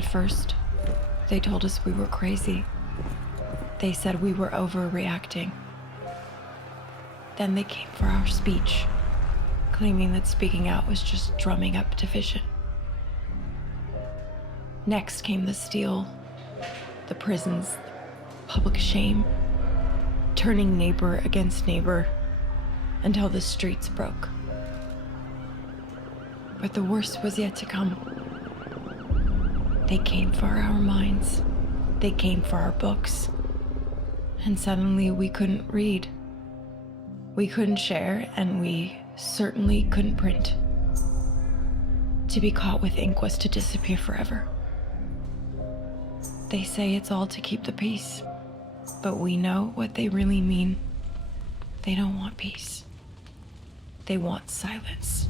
At first, they told us we were crazy. They said we were overreacting. Then they came for our speech, claiming that speaking out was just drumming up division. Next came the steel, the prisons, public shame, turning neighbor against neighbor until the streets broke. But the worst was yet to come. They came for our minds. They came for our books. And suddenly we couldn't read. We couldn't share, and we certainly couldn't print. To be caught with ink was to disappear forever. They say it's all to keep the peace, but we know what they really mean. They don't want peace. They want silence.